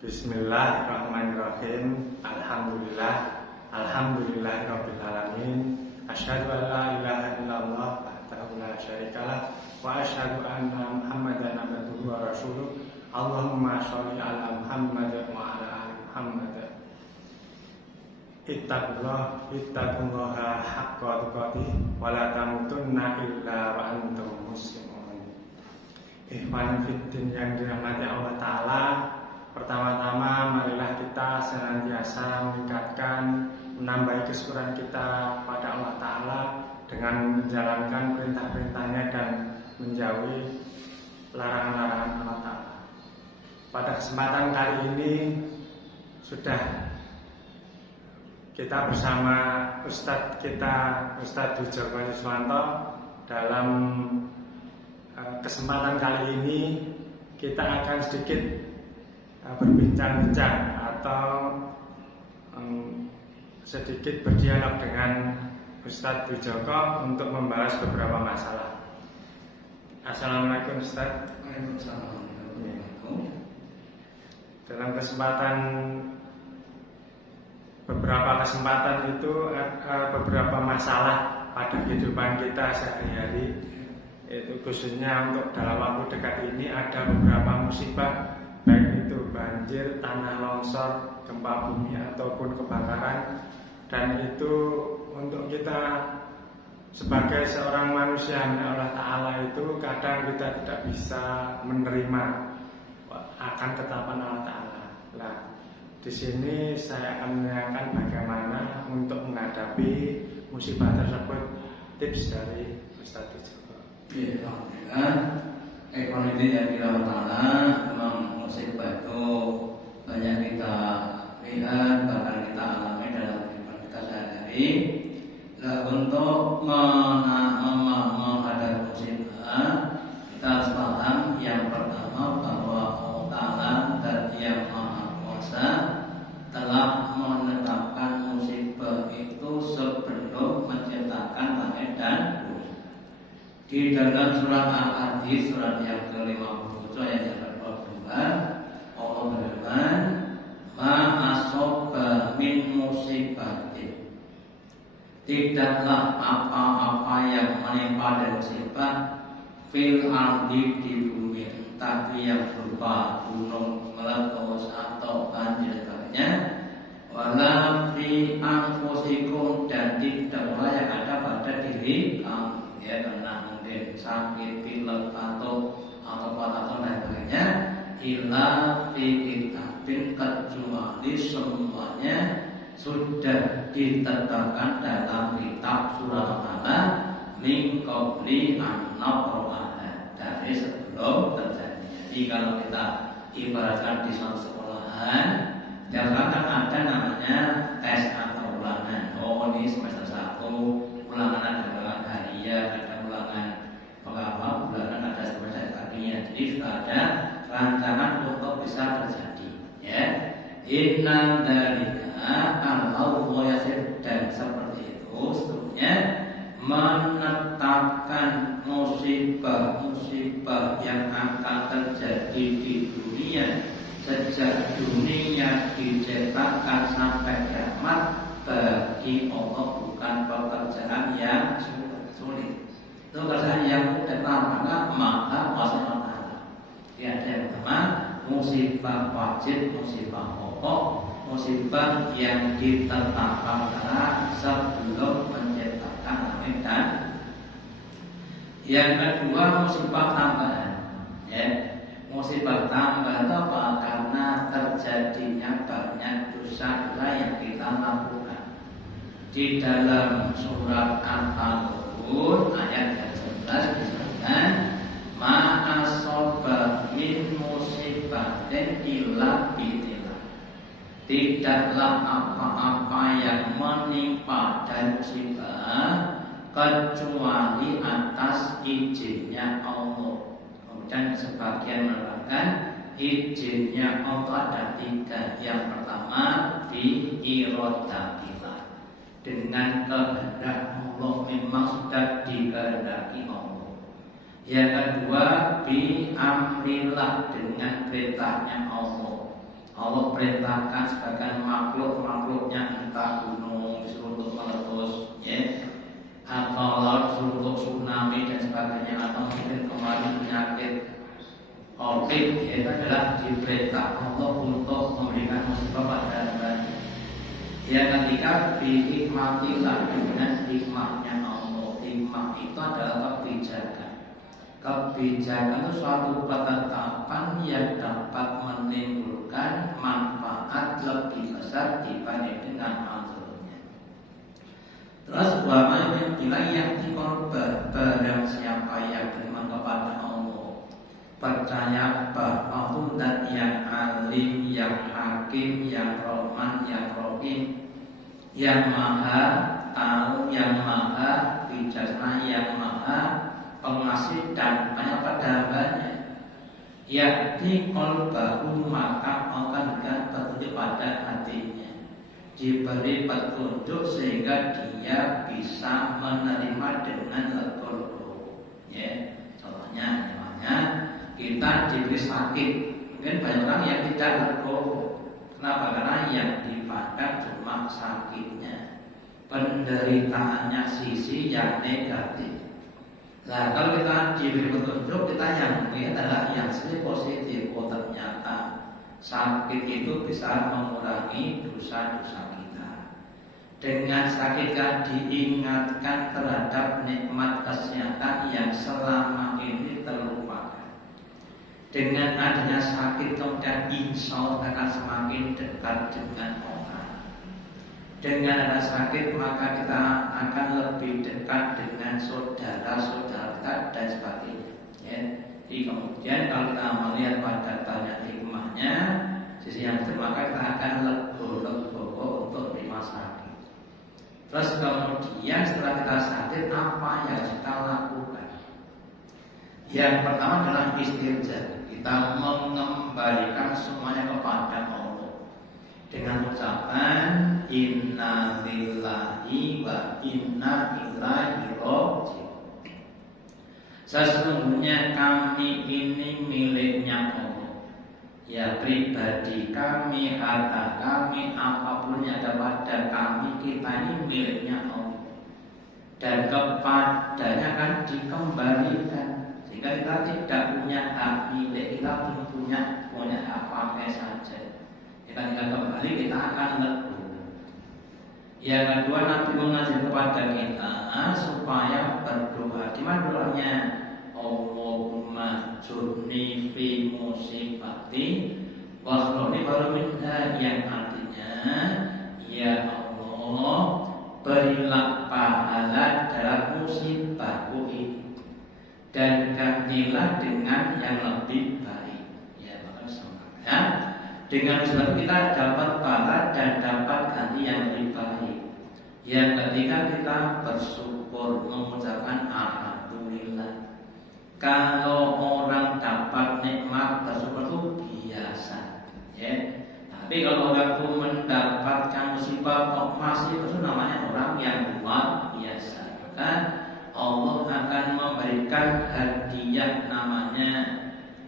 Bismillahirrahmanirrahim. Alhamdulillahirabbil alamin. Asyhadu an la ilaha illallah wahdahu la syarikalah wa asyhadu anna Muhammadan abduhu wa rasuluh. Allahumma sholli ala Muhammad wa ala ali Muhammad. Ittaqullaha haqqa tuqatih wa la tamutunna illa wa antum muslimun. Ikhwan fillah yang dirahmati Allah Ta'ala, pertama-tama marilah kita senantiasa menambahi kesyukuran kita pada Allah Ta'ala dengan menjalankan perintah-perintahnya dan menjauhi larangan-larangan Allah Ta'ala. Pada kesempatan kali ini sudah kita bersama Ustadz Dwi Joko Yuswanto. Dalam kesempatan kali ini kita akan sedikit berbincang-bincang atau sedikit berdialog dengan Ustadz Dwi Joko untuk membahas beberapa masalah. Assalamualaikum Ustadz. Waalaikumsalam. Dalam beberapa kesempatan itu beberapa masalah pada kehidupan kita sehari-hari, itu khususnya untuk dalam waktu dekat ini ada beberapa musibah, baik itu banjir, tanah longsor, gempa bumi ataupun kebakaran, dan itu untuk kita sebagai seorang manusia Allah Ta'ala itu kadang kita tidak bisa menerima akan ketetapan Allah Ta'ala. Nah, di sini saya akan menerangkan bagaimana untuk menghadapi musibah tersebut, tips dari Ustadz Dwi Joko. Ya, alhamdulillah. Ekonomi yang Allah Ta'ala memang musibah itu banyak kita lihat, bahkan kita alami dalam kehidupan kita sehari-hari. Nah, untuk menghadapi musibah, kita harus paham yang pertama bahwa Allah Ta'ala dan Yang Maha Kuasa telah menetapkan musibah itu sebelum menciptakan langit dan bumi. Di dalam surat Al-Hadid, surat yang ke-57 ayat yang ke-22, Allah berfirman, "Ma asoba min musibatin." Tidaklah apa-apa yang menimpa dari musibah fil ardi di bumi, entah yang berupa gunung meletus atau banjir sebagainya, wala fi anfusikum, dan tidak pula yang ada pada diri kamu, ya, karena mungkin sakit, pilek, batuk atau dan sebagainya, illa fi kitabin, kecuali semuanya sudah ditetapkan dalam kitab surat Al-Baqarah min qabli an nabra'aha, dari sebelum terjadi. Jadi kalau kita ibaratkan di suatu sekolahan, jangan ada namanya tes atau ulangan. Oh, ini semester 1 ulangan, ada ulangan harian, ada ulangan ulangan ada semester kakinya. Jadi sudah ada rancangan untuk bisa terjadi, ya. Inna dzalika Allahu yasir, dan seperti itu seterusnya menetapkan musibah-musibah yang akan terjadi di dunia sejak dunia diciptakan sampai kiamat, bagi Allah bukan pekerjaan yang sulit. Itu pekerjaan yang mudah, karena Maha Kuasa Allah. Ada yang pertama musibah wajib, musibah pokok, musibah yang ditetapkan sebelum menciptakan langit dan yang kedua musibah tambahan, ya. Musibah tambahan itu apa? Karena terjadinya banyak dosa-dosa yang kita lakukan. Di dalam surat Al-Fatihah ayat yang 11 disebutkan, ma asoba min musibatin illa bi'idznillah. Tidaklah apa-apa yang menimpa dan musibah kecuali atas izinnya Allah. Kemudian sebagian menerangkan izinnya Allah ada 3. Yang pertama di iradatillah, dengan kehendak Allah, memang sudah dikehendaki Allah. Yang kedua bi amrillah, dengan perintahnya Allah. Allah memerintahkan sebagian makhluknya entah gunung disuruh untuk meletus, ya, atau laut disuruh untuk tsunami dan sebagainya, atau mungkin kemarin penyakit COVID, ya, itu adalah diperintah Allah untuk memberikan musibah pada hambanya. Ya, ketika bihikmatilah, dengan hikmahnya Allah. Hikmah itu adalah kebijakan. Kebijakan itu suatu ketetapan yang dapat menimbulkan manfaat lebih besar dibanding dengan makhluknya. Terus wama yang bilang yang dikorban, barang siapa yang beriman kepada Allah, percaya bahwa Tuhan yang alim, yang hakim, yang rahman, yang rahim, yang maha tahu, yang maha bijaksana, yang maha pengasih dan banyak pada hambanya, yakni qalbahu, maka akan berikan petunjuk pada hatinya, diberi petunjuk sehingga dia bisa menerima dengan legowo. Ya, contohnya kita diberi sakit, mungkin banyak orang yang tidak legowo. Kenapa? Karena yang dipandang cuma sakitnya, penderitaannya sisi yang negatif. Nah, kalau kita diberi petunjuk, kita yang melihat adalah yang sisi positif. Oh, ternyata sakit itu bisa mengurangi dosa-dosa kita. Dengan sakit kita diingatkan terhadap nikmat kesehatan yang selama ini terlupakan. Dengan adanya sakit kemudian insya Allah akan semakin dekat dengan orang. Dengan ada sakit maka kita akan lebih dekat dengan saudara-saudara kita dan sebagainya. Ya. Jadi kemudian kalau kita melihat pada banyak hikmahnya, sisi yang itu maka kita akan legowo untuk terima sakit. Terus kemudian setelah kita sakit, apa yang kita lakukan? Yang pertama adalah istirja. Kita mengembalikan semuanya kepada Allah dengan ucapan inna lillahi wa inna ilaihi raji'un. Sesungguhnya kami ini miliknya Allah. Ya, pribadi kami, harta kami, apapun yang ada pada kami, kita ini miliknya Allah. Dan kepadanya kan dikembalikan. Sehingga kita tidak punya hak milik, kita belum punya hak pakai saja. Kita kembali, kita akan legowo. Yang kedua, Nabi mengajak kepada kita supaya berdoa. Di mana doanya? Allahumma jurni fi musibati wakhluni baru minha, yang artinya ya Allah, berilah pahala dalam musibahku ini dan gantilah dengan yang lebih baik. Ya, maka semuanya dengan musibah kita dapat pahala dan dapat ganti yang lebih baik. Yang ketiga, kita bersyukur, mengucapkan alhamdulillah. Kalau orang dapat nikmat, bersyukur itu biasa, ya. Tapi kalau orang itu mendapatkan musibah kok masih bersyukur, namanya orang yang luar biasa. Maka Allah akan memberikan hadiah namanya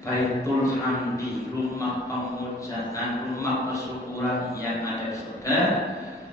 Baitul Hamdi, rumah pemujaan, rumah kesyukuran yang ada di surga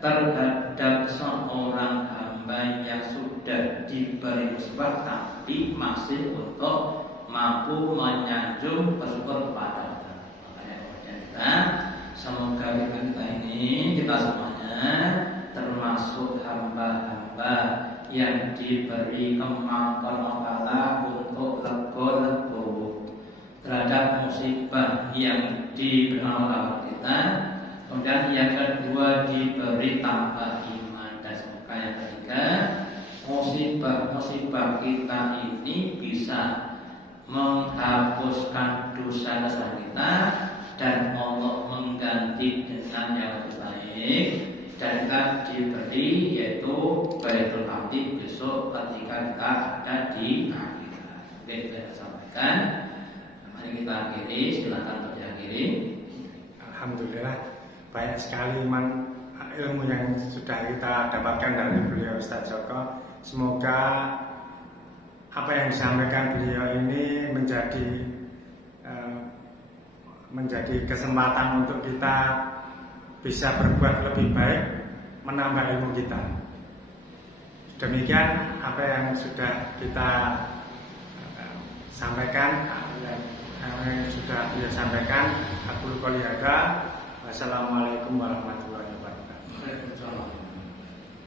terhadap seorang hamba yang sudah diberi musibah tapi masih untuk mampu menyanjung bersyukur kepada Allah. Makanya kita semoga kita ini, kita semuanya termasuk hamba-hamba yang diberi kemampuan Allah untuk legowo terhadap musibah yang diberikan oleh kita. Kemudian yang kedua, diberi tambah iman. Dan semoga yang ketiga, musibah kita ini bisa menghapuskan dosa-dosa kita dan Allah mengganti dengan yang lebih baik. Dan kita diberi yaitu Baitul Hamdi besok ketika kita ada di akhirat. Oke, kita sampaikan. Mari kita akhiri, silakan untuk diakhiri. Alhamdulillah, banyak sekali ilmu yang sudah kita dapatkan dari beliau Ustaz Joko. Semoga apa yang disampaikan beliau ini menjadi menjadi kesempatan untuk kita bisa berbuat lebih baik, menambah ilmu kita. Demikian apa yang sudah kita sampaikan, yang sudah dia sampaikan. Aku qouli hadza. Wassalamualaikum warahmatullahi wabarakatuh. Waalaikumsalam.